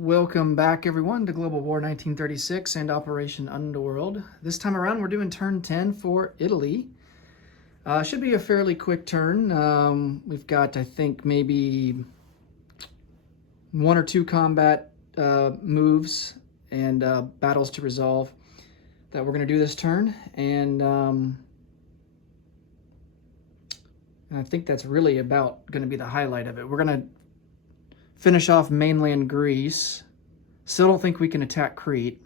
Welcome back, everyone, to Global War 1936 and Operation Underworld. This time around, we're doing turn 10 for Italy. Should be a fairly quick turn. We've got, I think, maybe one or two combat moves and battles to resolve that we're going to do this turn. And I think that's really about going to be the highlight of it. We're going to finish off mainland Greece. Still don't think we can attack Crete,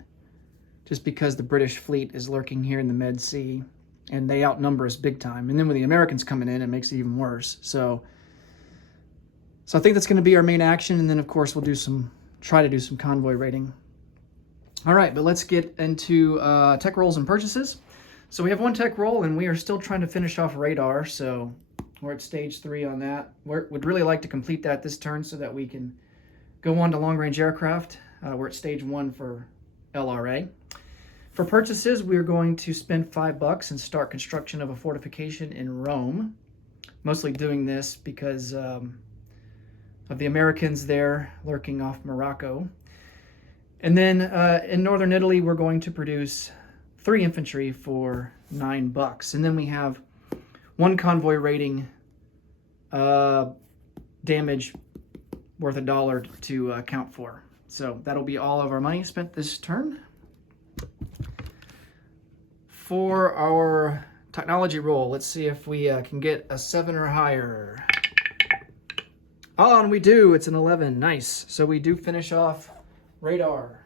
just because the British fleet is lurking here in the Med Sea, and they outnumber us big time. And then with the Americans coming in, it makes it even worse. So I think that's going to be our main action, and then of course we'll try to do some convoy raiding. All right, but let's get into tech rolls and purchases. So we have one tech roll, and we are still trying to finish off radar. So we're at stage 3 on that. We'd really like to complete that this turn so that we can go on to long-range aircraft. We're at stage 1 for LRA. For purchases, we're going to spend $5 and start construction of a fortification in Rome. Mostly doing this because of the Americans there lurking off Morocco. And then in northern Italy, we're going to produce 3 infantry for $9. And then we have 1 convoy rating damage worth $1 to account for. So that'll be all of our money spent this turn. For our technology roll, let's see if we can get a 7 or higher. Oh, and we do. It's an 11. Nice. So we do finish off radar.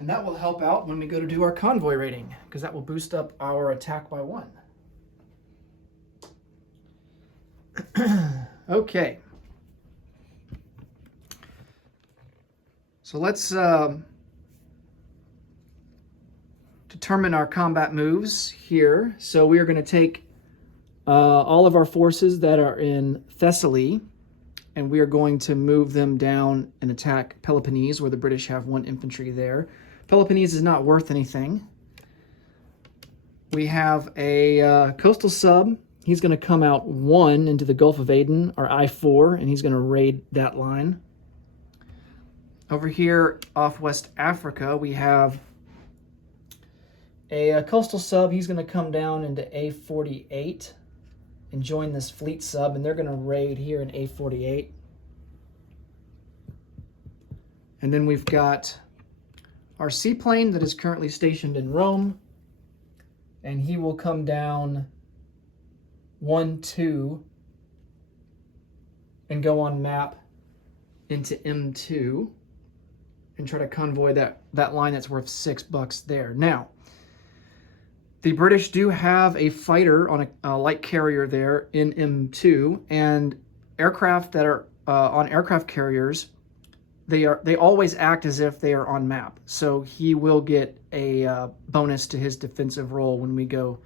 And that will help out when we go to do our convoy rating, because that will boost up our attack by 1. Okay. So let's determine our combat moves here. So we are going to take all of our forces that are in Thessaly, and we are going to move them down and attack Peloponnese, where the British have 1 infantry there. Peloponnese is not worth anything. We have a coastal sub. He's going to come out 1 into the Gulf of Aden, or I-4, and he's going to raid that line. Over here off West Africa, we have a coastal sub. He's going to come down into A-48 and join this fleet sub, and they're going to raid here in A-48. And then we've got our seaplane that is currently stationed in Rome, and he will come down 1-2 and go on map into M2 and try to convoy that line that's worth $6 there. Now, the British do have a fighter on a light carrier there in M2, and aircraft that are on aircraft carriers, they always act as if they are on map. So he will get a bonus to his defensive roll when we go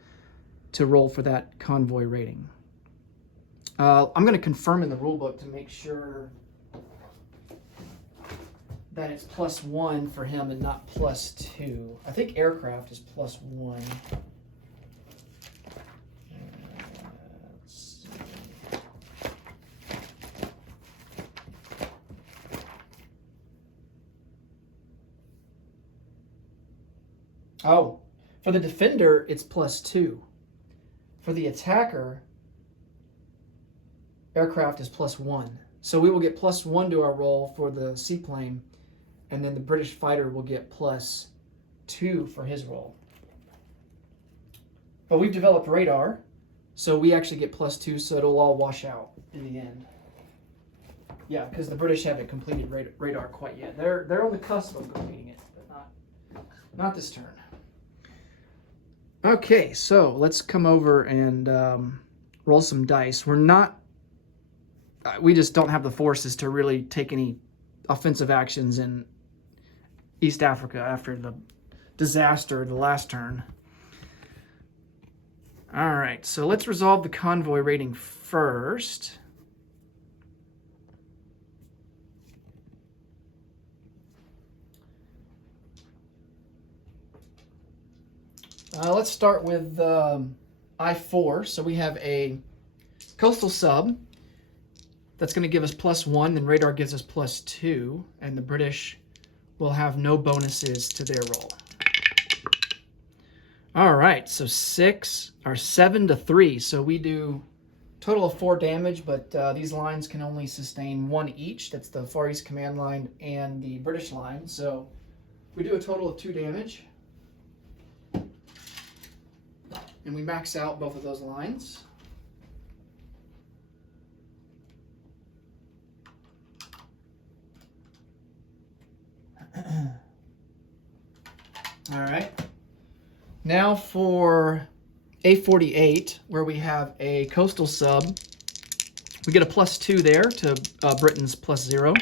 to roll for that convoy rating. I'm going to confirm in the rulebook to make sure that it's +1 for him and not +2. I think aircraft is +1. Let's see. Oh, for the defender, it's +2. For the attacker, aircraft is +1. So we will get +1 to our roll for the seaplane, and then the British fighter will get +2 for his roll. But we've developed radar, so we actually get +2, so it'll all wash out in the end. Yeah, because the British haven't completed radar quite yet. They're on the cusp of completing it, but not this turn. Okay, so let's come over and roll some dice. We just don't have the forces to really take any offensive actions in East Africa after the disaster the last turn. All right, so let's resolve the convoy rating first. Let's start with I-4. So we have a coastal sub That's going to give us +1, then radar gives us +2, and the British will have no bonuses to their roll. All right, so 7 to 3. So we do total of 4 damage, but these lines can only sustain 1 each. That's the Far East Command line and the British line. So we do a total of 2 damage. And we max out both of those lines. All right. Now for A48, where we have a coastal sub, we get a +2 there to Britain's +0.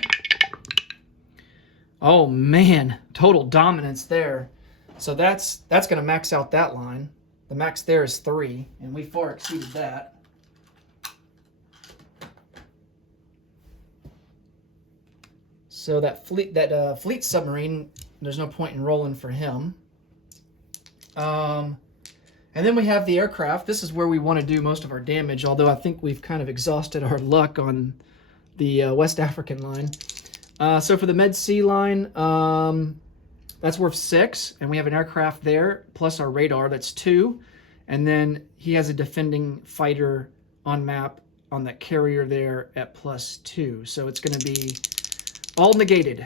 Oh man, total dominance there. So that's going to max out that line. The max there is 3, and we far exceeded that. So that fleet submarine, there's no point in rolling for him. And then we have the aircraft. This is where we want to do most of our damage, although I think we've kind of exhausted our luck on the West African line. So for the Med Sea line, that's worth 6, and we have an aircraft there, plus our radar, that's 2. And then he has a defending fighter on map on that carrier there at +2. So it's going to be all negated.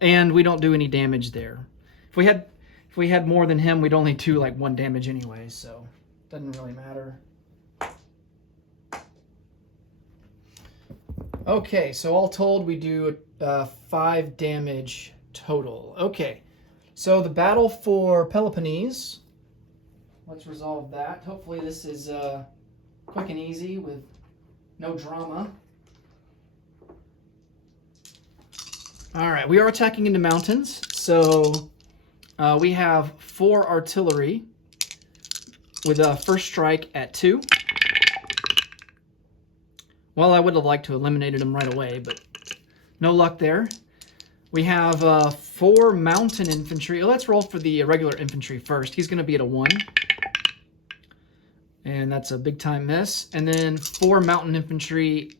And we don't do any damage there. If we had more than him, we'd only do like 1 damage anyway, so it doesn't really matter. Okay, so all told, we do 5 damage total. Okay, so the battle for Peloponnese. Let's resolve that. Hopefully this is quick and easy with no drama. All right, we are attacking into mountains, so we have 4 artillery with a first strike at 2. Well, I would have liked to have eliminated him right away, but no luck there. We have 4 mountain infantry. Let's roll for the regular infantry first. He's going to be at a 1. And that's a big time miss. And then 4 mountain infantry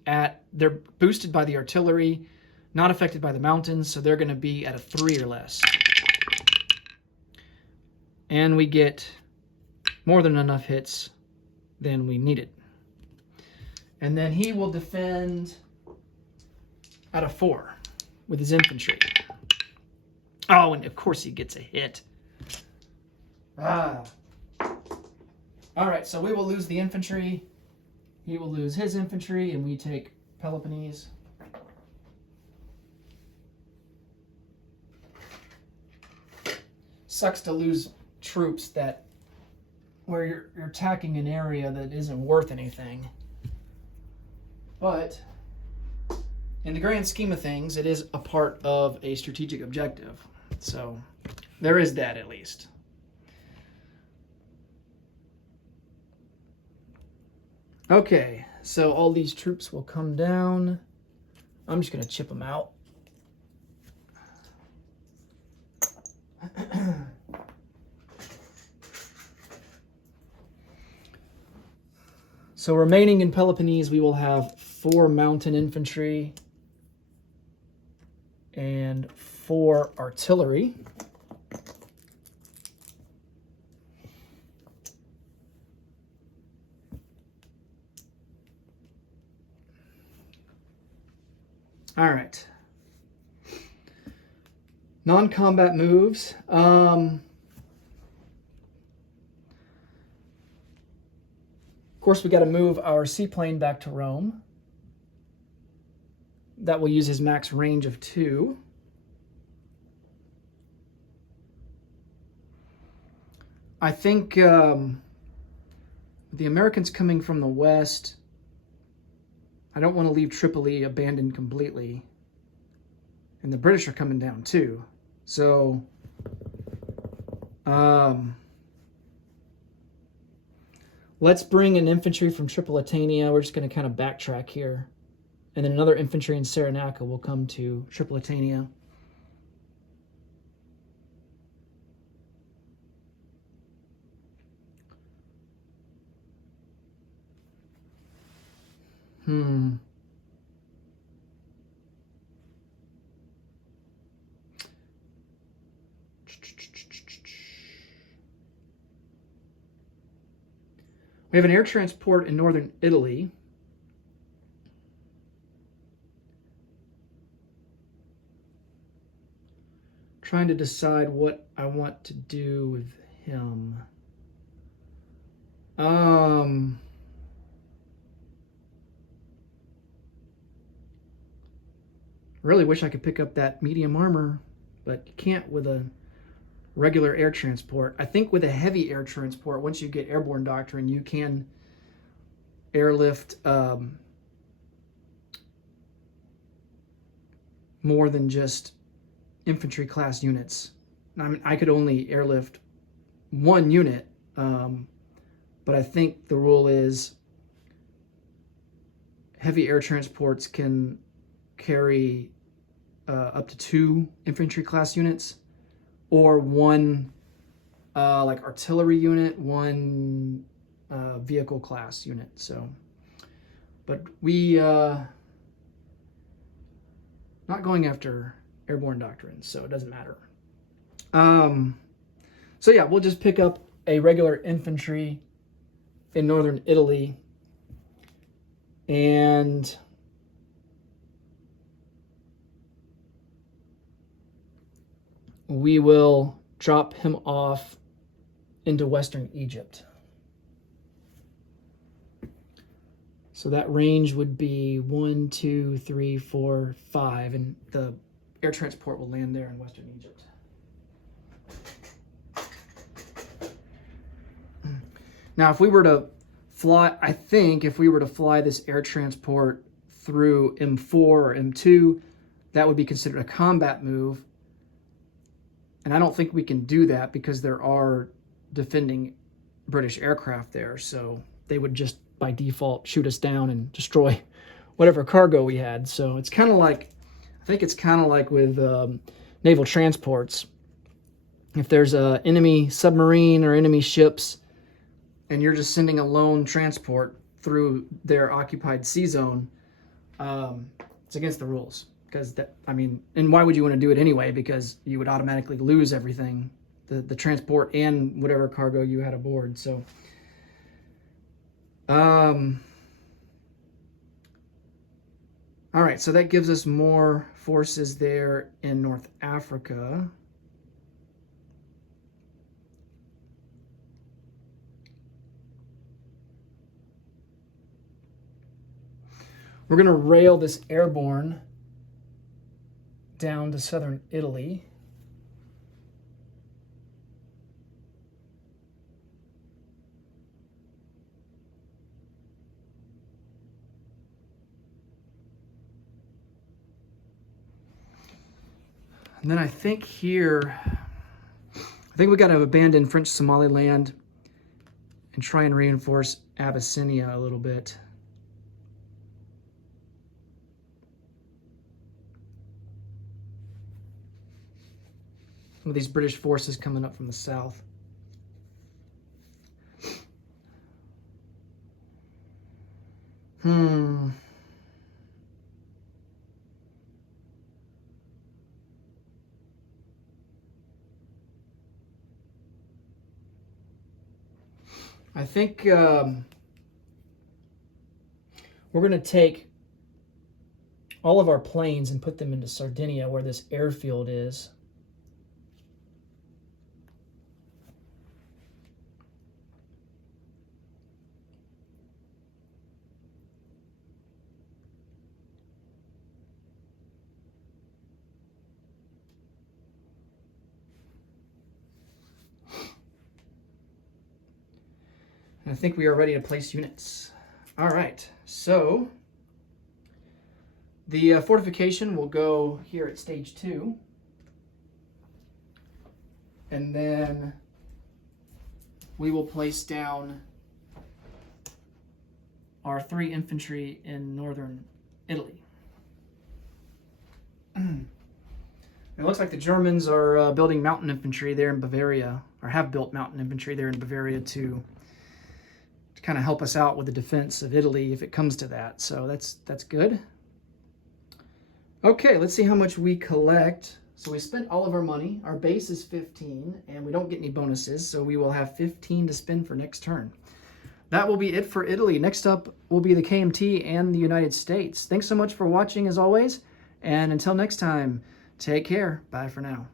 they're boosted by the artillery, not affected by the mountains, so they're going to be at a 3 or less. And we get more than enough hits than we needed. And then he will defend at a 4 with his infantry. Oh, and of course he gets a hit. All right, so we will lose the infantry. He will lose his infantry, and we take Peloponnese. Sucks to lose troops where you're attacking an area that isn't worth anything. But in the grand scheme of things, it is a part of a strategic objective. So there is that at least. Okay, so all these troops will come down. I'm just going to chip them out. So remaining in Peloponnese, we will have 4 mountain infantry and 4 artillery. All right. Non-combat moves. Of course, we got to move our seaplane back to Rome. That will use his max range of 2. I think the Americans coming from the west, I don't want to leave Tripoli abandoned completely. And the British are coming down too. So, let's bring an infantry from Tripolitania. We're just going to kind of backtrack here. And then another infantry in Cyrenaica will come to Tripolitania. We have an air transport in northern Italy. Trying to decide what I want to do with him. Really wish I could pick up that medium armor, but you can't with a regular air transport. I think with a heavy air transport, once you get airborne doctrine, you can airlift more than just infantry class units. I mean, I could only airlift one unit, but I think the rule is heavy air transports can carry up to 2 infantry class units, or one like artillery unit, one vehicle class unit. So, but we not going after airborne doctrine, so it doesn't matter. So yeah, we'll just pick up a regular infantry in northern Italy, and we will drop him off into western Egypt. So that range would be 1, 2, 3, 4, 5, and the air transport will land there in western Egypt. Now, if we were to fly, I think if we were to fly this air transport through M4 or M2, that would be considered a combat move. And I don't think we can do that because there are defending British aircraft there. So they would just by default shoot us down and destroy whatever cargo we had. So it's kind of like, I think it's kind of like with naval transports. If there's an enemy submarine or enemy ships, and you're just sending a lone transport through their occupied sea zone, it's against the rules. Because that, I mean, and why would you want to do it anyway? Because you would automatically lose everything, the transport and whatever cargo you had aboard. So, all right, so that gives us more forces there in North Africa. We're going to rail this airborne down to southern Italy. And then I think here, I think we got to abandon French Somaliland and try and reinforce Abyssinia a little bit. Some of these British forces coming up from the south. I think we're going to take all of our planes and put them into Sardinia, where this airfield is. I think we are ready to place units. All right, so the fortification will go here at stage 2. And then we will place down our 3 infantry in northern Italy. It looks like the Germans are building mountain infantry there in Bavaria, or have built mountain infantry there in Bavaria to to kind of help us out with the defense of Italy if it comes to that. So that's good. Okay, let's see how much we collect. So we spent all of our money. Our base is 15, and we don't get any bonuses, so we will have 15 to spend for next turn. That will be it for Italy. Next up will be the KMT and the United States. Thanks so much for watching, as always, and until next time, take care. Bye for now.